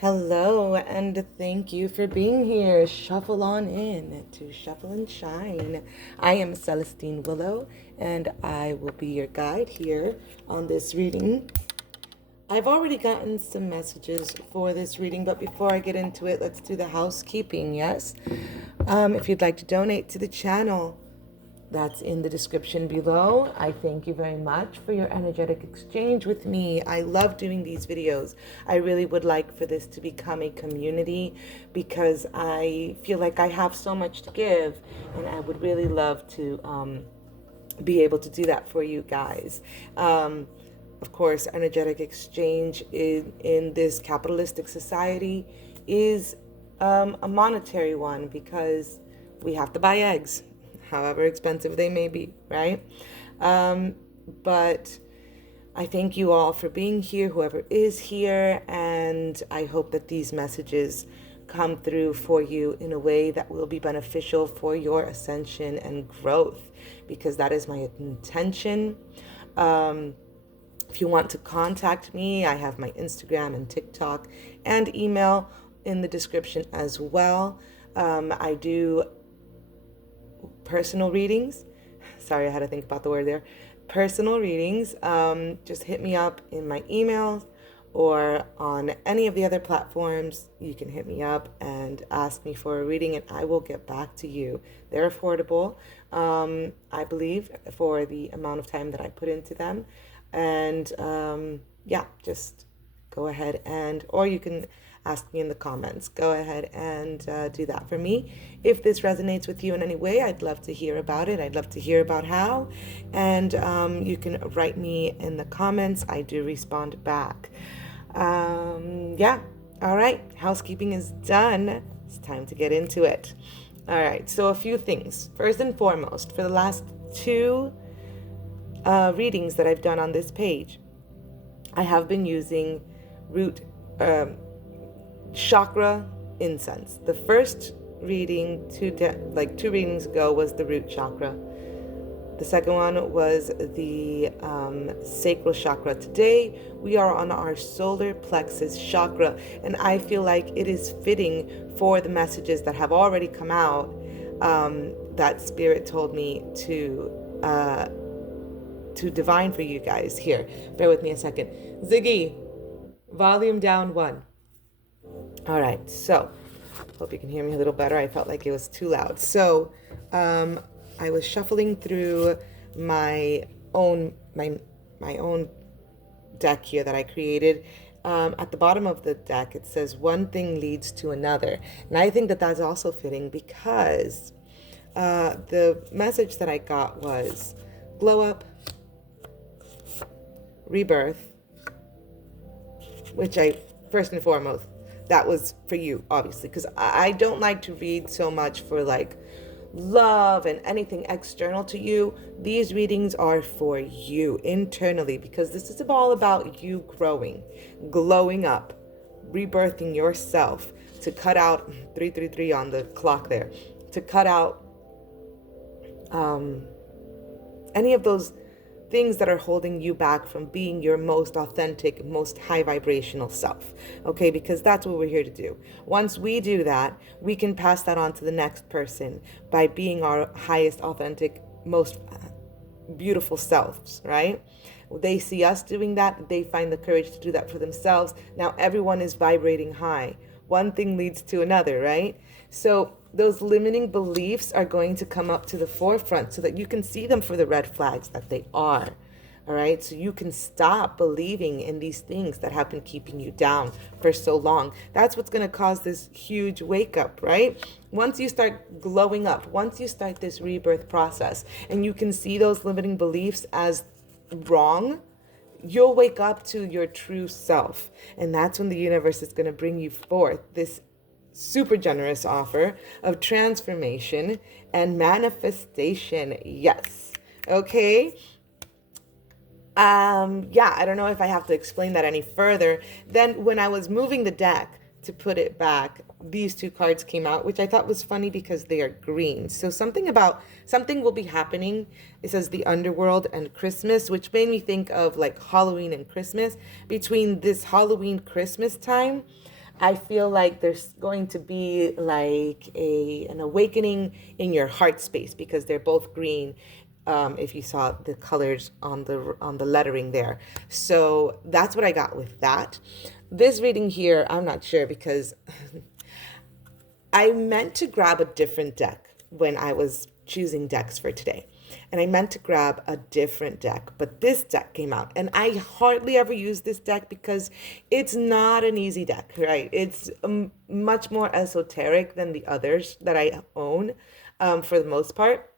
Hello, and thank you for being here. Shuffle on in to Shuffle and Shine. I am Celestine Willow, and I will be your guide here on this reading. I've already gotten some messages for this reading, but before I get into it, let's do the housekeeping, yes? If you'd like to donate to the channel, that's in the description below. I thank you very much for your energetic exchange with me. I love doing these videos. I really would like for this to become a community because I feel like I have so much to give, and I would really love to be able to do that for you guys. Of course, energetic exchange in this capitalistic society is a monetary one because we have to buy eggs, however expensive they may be, right? But I thank you all for being here, whoever is here, and I hope that these messages come through for you in a way that will be beneficial for your ascension and growth, because that is my intention. If you want to contact me, I have my Instagram and TikTok and email in the description as well. I do personal readings. Sorry, I had to think about the word there. Personal readings. Just hit me up in my emails or on any of the other platforms. You can hit me up and ask me for a reading, and I will get back to you. They're affordable, I believe, for the amount of time that I put into them. And yeah, just go ahead or you can ask me in the comments. Go ahead and do that for me. If this resonates with you in any way, I'd love to hear about it. I'd love to hear about how. And you can write me in the comments. I do respond back. Yeah. All right. Housekeeping is done. It's time to get into it. All right. So a few things. First and foremost, for the last two readings that I've done on this page, I have been using root chakra incense. The first reading two readings ago was the root chakra. The second one was the sacral chakra. Today we are on our solar plexus chakra, and I feel like it is fitting for the messages that have already come out that Spirit told me to divine for you guys. Here, bear with me a second. Ziggy, volume down 1. All right, so hope you can hear me a little better. I felt like it was too loud. So I was shuffling through my own deck here that I created. At the bottom of the deck, it says one thing leads to another, and I think that that's also fitting because the message that I got was glow up, rebirth, which I first and foremost, that was for you, obviously, because I don't like to read so much for like love and anything external to you. These readings are for you internally, because this is all about you growing, glowing up, rebirthing yourself, to cut out 333 on the clock there, to cut out any of those things that are holding you back from being your most authentic, most high vibrational self. Okay, because that's what we're here to do. Once we do that, we can pass that on to the next person by being our highest, authentic, most beautiful selves, right? They see us doing that, they find the courage to do that for themselves. Now everyone is vibrating high. One thing leads to another, right? So those limiting beliefs are going to come up to the forefront so that you can see them for the red flags that they are. All right, so you can stop believing in these things that have been keeping you down for so long. That's what's going to cause this huge wake up, right? Once you start glowing up, once you start this rebirth process, and you can see those limiting beliefs as wrong, you'll wake up to your true self. And that's when the universe is going to bring you forth this super generous offer of transformation and manifestation. Yes. Okay. Yeah, I don't know if I have to explain that any further. Then when I was moving the deck to put it back, these two cards came out, which I thought was funny because they are green. So something will be happening. It says the underworld and Christmas, which made me think of like Halloween and Christmas. Between this Halloween Christmas time, I feel like there's going to be like an awakening in your heart space because they're both green. If you saw the colors on the lettering there, so that's what I got with that. This reading here, I'm not sure because I meant to grab a different deck when I was choosing decks for today. And I meant to grab a different deck, but this deck came out. And I hardly ever use this deck because it's not an easy deck, right? It's much more esoteric than the others that I own for the most part.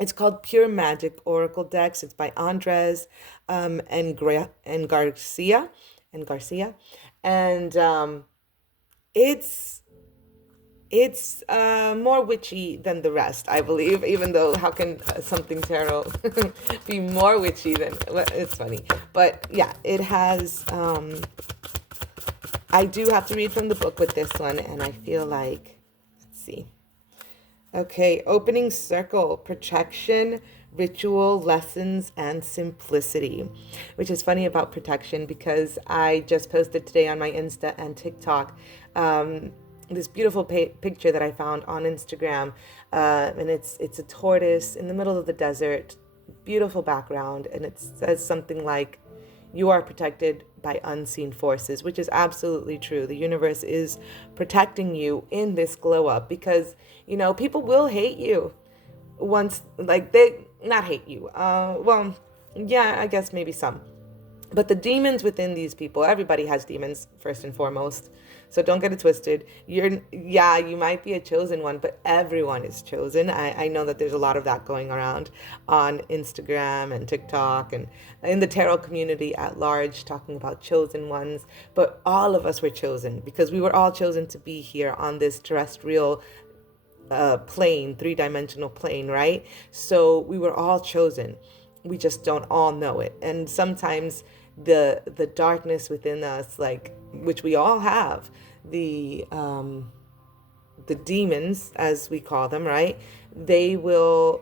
It's called Pure Magic Oracle Decks. It's by Andres and Garcia and Garcia. And it's more witchy than the rest, I believe, even though how can something tarot be more witchy than, well, it's funny. But yeah, it has, I do have to read from the book with this one, and I feel like, let's see. Okay, opening circle, protection, ritual, lessons, and simplicity, which is funny about protection because I just posted today on my Insta and TikTok this beautiful picture that I found on Instagram, and it's a tortoise in the middle of the desert, beautiful background, and it says something like, "You are protected by unseen forces," which is absolutely true. The universe is protecting you in this glow up because, people will hate you once, like they not hate you. Well, yeah, I guess maybe some. But the demons within these people, everybody has demons first and foremost. So don't get it twisted. You might be a chosen one, but everyone is chosen. I know that there's a lot of that going around on Instagram and TikTok and in the tarot community at large, talking about chosen ones. But all of us were chosen because we were all chosen to be here on this terrestrial plane, three-dimensional plane, right? So we were all chosen. We just don't all know it. And sometimes the darkness within us, like, which we all have, the demons, as we call them, right? They will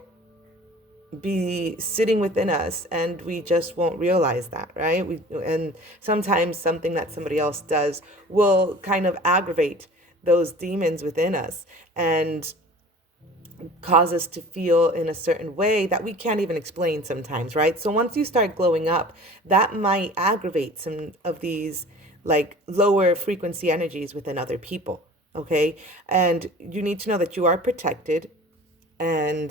be sitting within us and we just won't realize that, right? And sometimes something that somebody else does will kind of aggravate those demons within us and cause us to feel in a certain way that we can't even explain sometimes, right? So once you start glowing up, that might aggravate some of these like lower frequency energies within other people, okay? And you need to know that you are protected and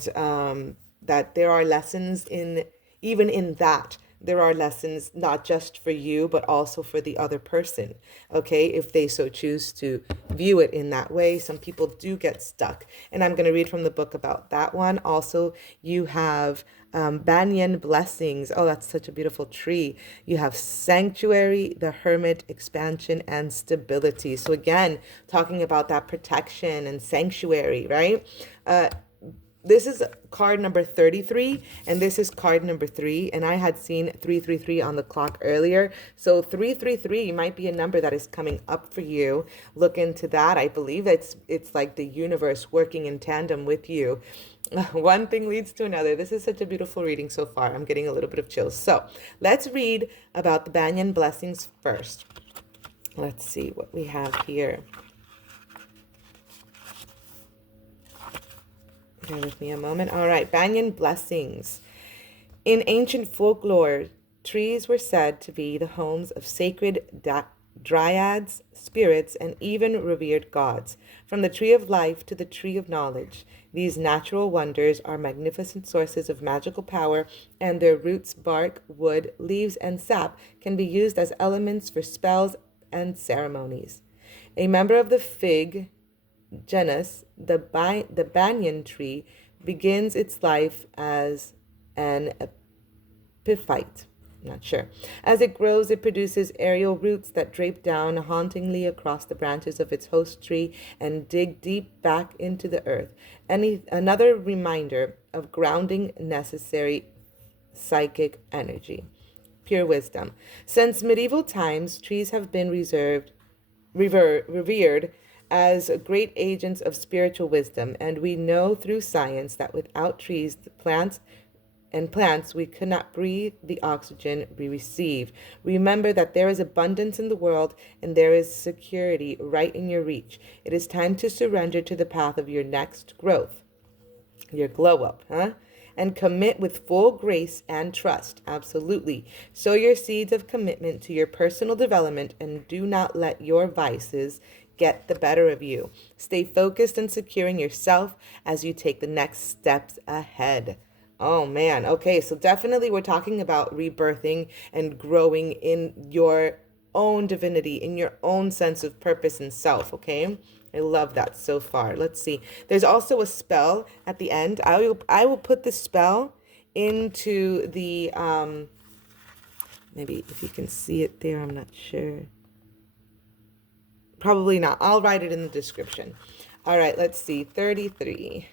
that there are lessons in, even in that, there are lessons not just for you, but also for the other person, okay? If they so choose to view it in that way. Some people do get stuck. And I'm going to read from the book about that one. Also, you have Banyan Blessings. Oh, that's such a beautiful tree. You have Sanctuary, the Hermit, Expansion, and Stability. So again, talking about that protection and sanctuary, right? This is card number 33 and this is card number 3, and I had seen 333 on the clock earlier. So 333 might be a number that is coming up for you. Look into that. I believe it's like the universe working in tandem with you. One thing leads to another. This is such a beautiful reading so far. I'm getting a little bit of chills. So let's read about the Banyan Blessings first. Let's see what we have here. Bear with me a moment. All right, Banyan Blessings. In ancient folklore, trees were said to be the homes of sacred dryads, spirits, and even revered gods. From the tree of life to the tree of knowledge, these natural wonders are magnificent sources of magical power, and their roots, bark, wood, leaves, and sap can be used as elements for spells and ceremonies. A member of the fig genus, the banyan tree begins its life as an epiphyte. I'm not sure. As it grows, it produces aerial roots that drape down hauntingly across the branches of its host tree and dig deep back into the earth. Another reminder of grounding necessary psychic energy. Pure wisdom. Since medieval times, trees have been revered as great agents of spiritual wisdom, and we know through science that without trees, the plants and plants, we could not breathe the oxygen we receive. Remember that there is abundance in the world and there is security right in your reach. It is time to surrender to the path of your next growth, your glow up, and commit with full grace and trust. Absolutely. Sow your seeds of commitment to your personal development and do not let your vices get the better of you. Stay focused and securing yourself as you take the next steps ahead. Oh man. Okay, so definitely we're talking about rebirthing and growing in your own divinity, in your own sense of purpose and self, okay? I love that so far. Let's see. There's also a spell at the end. I will put the spell into the maybe if you can see it there, I'm not sure. Probably not. I'll write it in the description. All right, let's see. 33.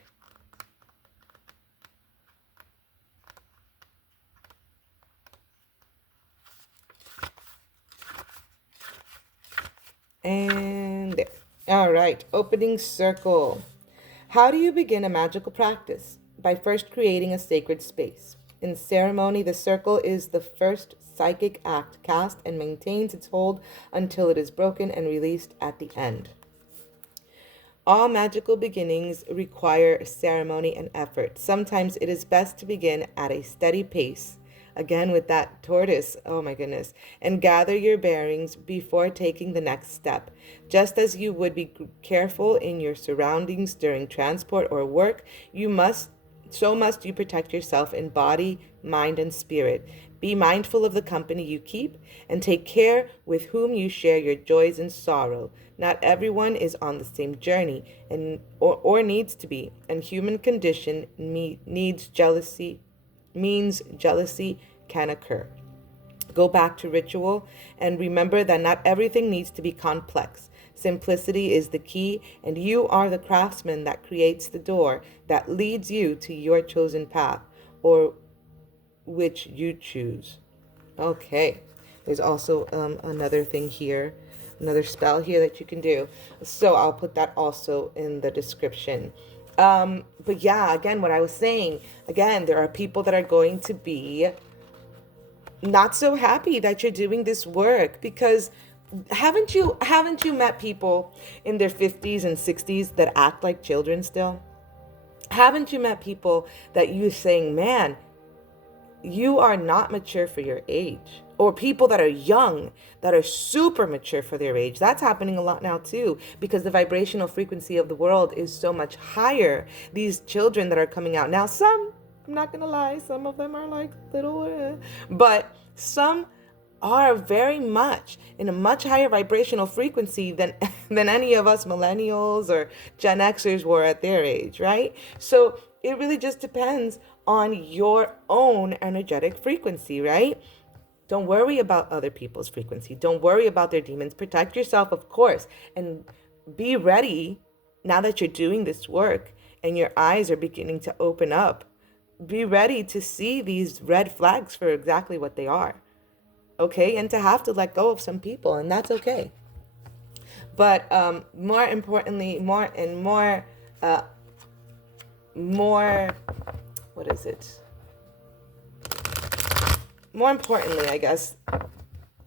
And there. All right, opening circle. How do you begin a magical practice? By first creating a sacred space. In ceremony, the circle is the first psychic act cast and maintains its hold until it is broken and released at the end. All magical beginnings require ceremony and effort. Sometimes it is best to begin at a steady pace, again with that tortoise, oh my goodness, and gather your bearings before taking the next step. Just as you would be careful in your surroundings during transport or work, so must you protect yourself in body, mind, and spirit. Be mindful of the company you keep and take care with whom you share your joys and sorrow. Not everyone is on the same journey or needs to be, and human condition means jealousy can occur. Go back to ritual and remember that not everything needs to be complex. Simplicity is the key, and you are the craftsman that creates the door that leads you to your chosen path, or which you choose. Okay. There's also another thing here, another spell here that you can do. So I'll put that also in the description. But yeah, again, what I was saying, again, there are people that are going to be not so happy that you're doing this work, because haven't you met people in their 50s and 60s that act like children still? Haven't you met people that you saying, man, you are not mature for your age? Or people that are young, that are super mature for their age. That's happening a lot now too, because the vibrational frequency of the world is so much higher. These children that are coming out now, some, I'm not gonna lie, some of them are like little, but some are very much in a much higher vibrational frequency than any of us millennials or Gen Xers were at their age, right? So it really just depends on your own energetic frequency, right? Don't worry about other people's frequency. Don't worry about their demons. Protect yourself, of course, and be ready now that you're doing this work and your eyes are beginning to open up. Be ready to see these red flags for exactly what they are, okay? And to have to let go of some people, and that's okay. But more importantly, more, what is it? More importantly, I guess,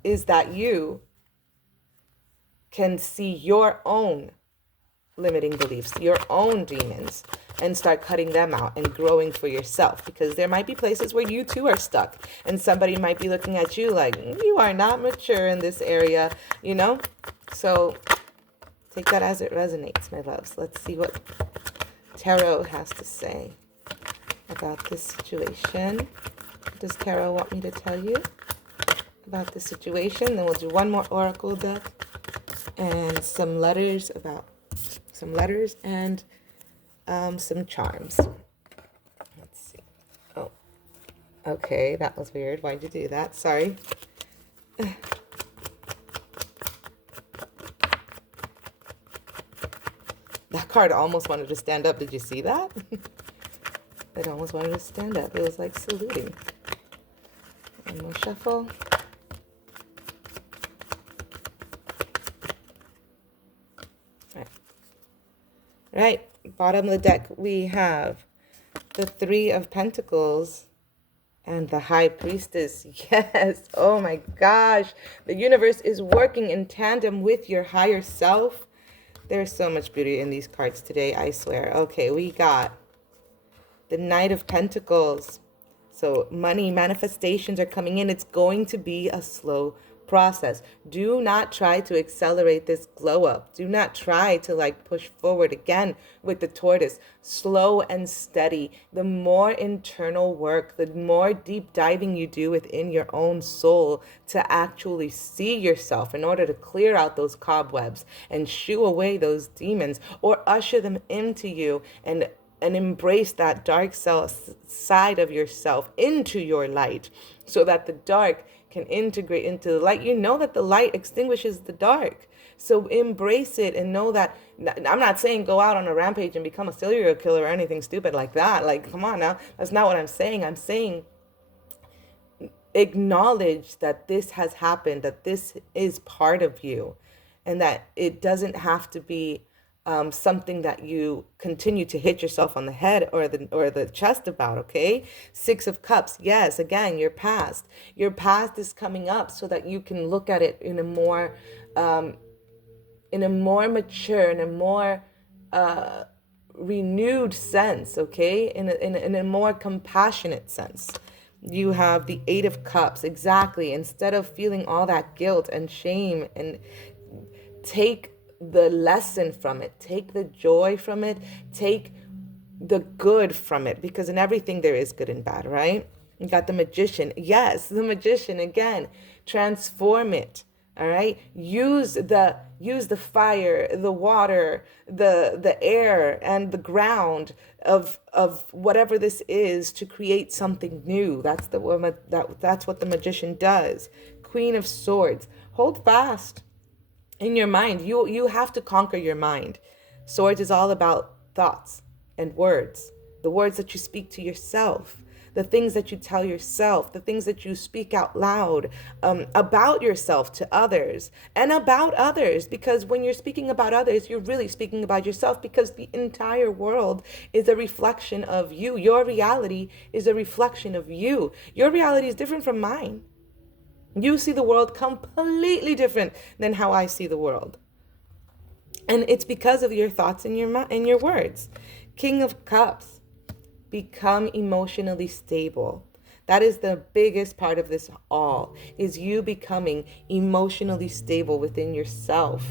is that you can see your own limiting beliefs, your own demons, and start cutting them out and growing for yourself. Because there might be places where you too are stuck, and somebody might be looking at you like, you are not mature in this area, you know? So take that as it resonates, my loves. Let's see what Tarot has to say about this situation. What does Tarot want me to tell you about the situation? Then we'll do one more oracle deck and some letters and some charms. Let's see. Oh, okay, that was weird. Why'd you do that? Sorry. That card almost wanted to stand up. Did you see that? It almost wanted to stand up. It was like saluting. One more shuffle. Right, bottom of the deck, we have the Three of Pentacles And the High Priestess, yes. Oh my gosh. The universe is working in tandem with your higher self. There's so much beauty in these cards today, I swear. Okay, we got the Knight of Pentacles. So money manifestations are coming in. It's going to be a slow process. Do not try to accelerate this glow up. Do not try to like push forward again with the tortoise. Slow and steady. The more internal work, the more deep diving you do within your own soul to actually see yourself in order to clear out those cobwebs and shoo away those demons or usher them into you and embrace that dark side of yourself into your light so that the dark can integrate into the light. You know that the light extinguishes the dark. So embrace it and know that I'm not saying go out on a rampage and become a serial killer or anything stupid like that. Like, come on now. That's not what I'm saying. I'm saying acknowledge that this has happened, that this is part of you, and that it doesn't have to be something that you continue to hit yourself on the head or the chest about. Okay, Six of Cups. Yes, again, your past. Your past is coming up so that you can look at it in a more mature, in a more renewed sense. Okay, in a more compassionate sense. You have the Eight of Cups. Exactly. Instead of feeling all that guilt and shame, and take the lesson from it, take the joy from it, take the good from it, because in everything there is good and bad, right? You got the Magician. Yes, the Magician again. Transform it. All right. Use the fire, the water, the air, and the ground of whatever this is to create something new. That's the woman that's what the Magician does. Queen of Swords. Hold fast in your mind. You have to conquer your mind. Swords is all about thoughts and words, the words that you speak to yourself, the things that you tell yourself, the things that you speak out loud about yourself to others and about others. Because when you're speaking about others, you're really speaking about yourself, because the entire world is a reflection of you. Your reality is a reflection of you. Your reality is different from mine. You see the world completely different than how I see the world. And it's because of your thoughts and your words. King of Cups. Become emotionally stable. That is the biggest part of this all, is you becoming emotionally stable within yourself.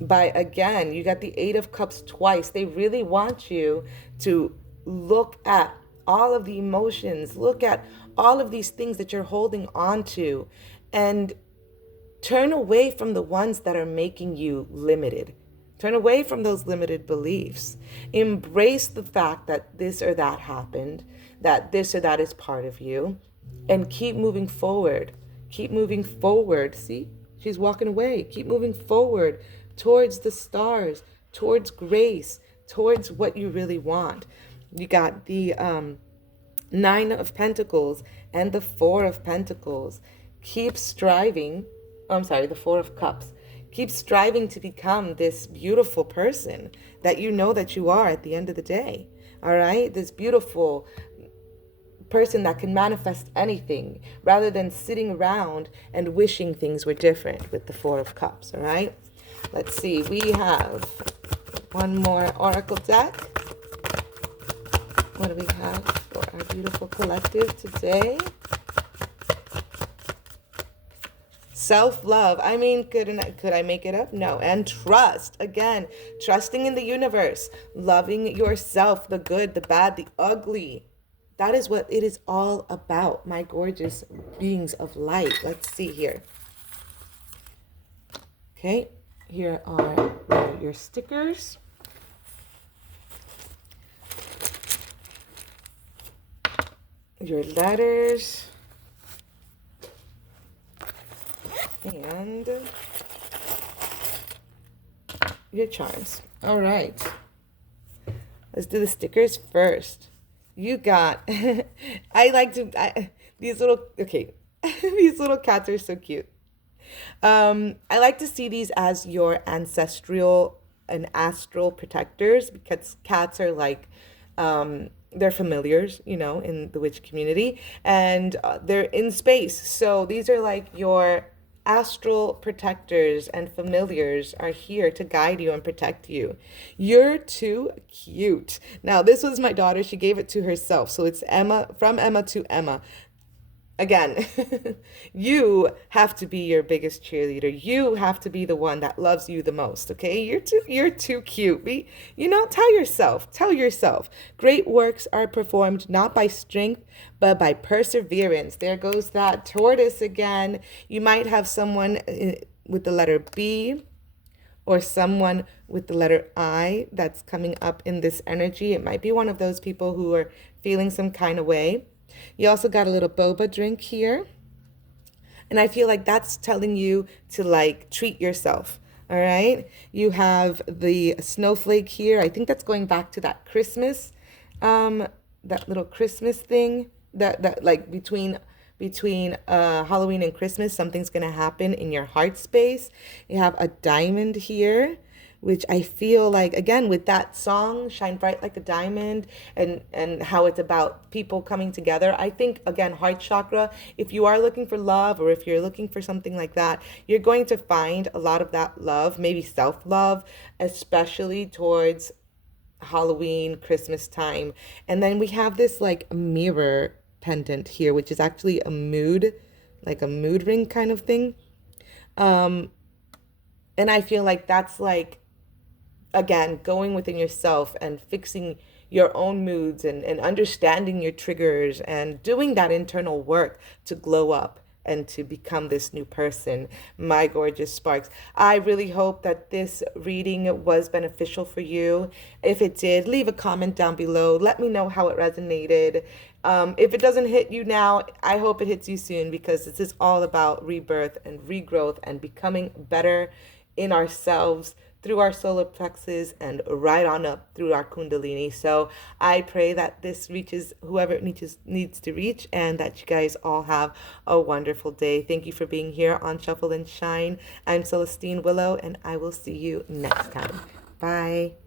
By, again, you got the Eight of Cups twice. They really want you to look at all of the emotions, look at all of these things that you're holding on to, and turn away from the ones that are making you limited. Turn away from those limited beliefs. Embrace the fact that this or that happened, that this or that is part of you, and keep moving forward. Keep moving forward. See, she's walking away. Keep moving forward towards the stars, towards grace, towards what you really want. You got the Nine of Pentacles and the Four of Pentacles. Keep striving. Oh, I'm sorry, the Four of Cups. Keep striving to become this beautiful person that you know that you are at the end of the day. All right? This beautiful person that can manifest anything, rather than sitting around and wishing things were different with the Four of Cups. All right? Let's see. We have one more Oracle deck. What do we have for our beautiful collective today? Self-love. I mean, could I make it up? No. And trust. Again, trusting in the universe, loving yourself, the good, the bad, the ugly. That is what it is all about, my gorgeous beings of light. Let's see here. Okay, here are your stickers. Your letters. And your charms. All right. Let's do the stickers first. You got, these little, okay, these little cats are so cute. I like to see these as your ancestral and astral protectors, because cats are like they're familiars, you know, in the witch community, and they're in space. So these are like your astral protectors and familiars are here to guide you and protect you. You're too cute. Now, this was my daughter. She gave it to herself. So it's Emma, from Emma to Emma. Again, you have to be your biggest cheerleader. You have to be the one that loves you the most, okay? You're too cute. Tell yourself. Great works are performed not by strength, but by perseverance. There goes that tortoise again. You might have someone with the letter B or someone with the letter I that's coming up in this energy. It might be one of those people who are feeling some kind of way. You also got a little boba drink here. And I feel like that's telling you to like treat yourself. All right. You have the snowflake here. I think that's going back to that Christmas, that little Christmas thing that like between Halloween and Christmas, something's gonna happen in your heart space. You have a diamond here, which I feel like, again, with that song Shine Bright Like a Diamond, and how it's about people coming together. I think, again, heart chakra, if you are looking for love, or if you're looking for something like that, you're going to find a lot of that love, maybe self-love, especially towards Halloween, Christmas time. And then we have this like mirror pendant here, which is actually a mood, like a mood ring kind of thing. Um, and I feel like that's like, again, going within yourself and fixing your own moods, and understanding your triggers and doing that internal work to glow up and to become this new person, my gorgeous sparks. I really hope that this reading was beneficial for you. If it did, leave a comment down below. Let me know how it resonated. If it doesn't hit you now, I hope it hits you soon, because this is all about rebirth and regrowth and becoming better in ourselves through our solar plexus and right on up through our kundalini. So I pray that this reaches whoever it needs to reach, and that you guys all have a wonderful day. Thank you for being here on Shuffle and Shine. I'm Celestine Willow, and I will see you next time. Bye.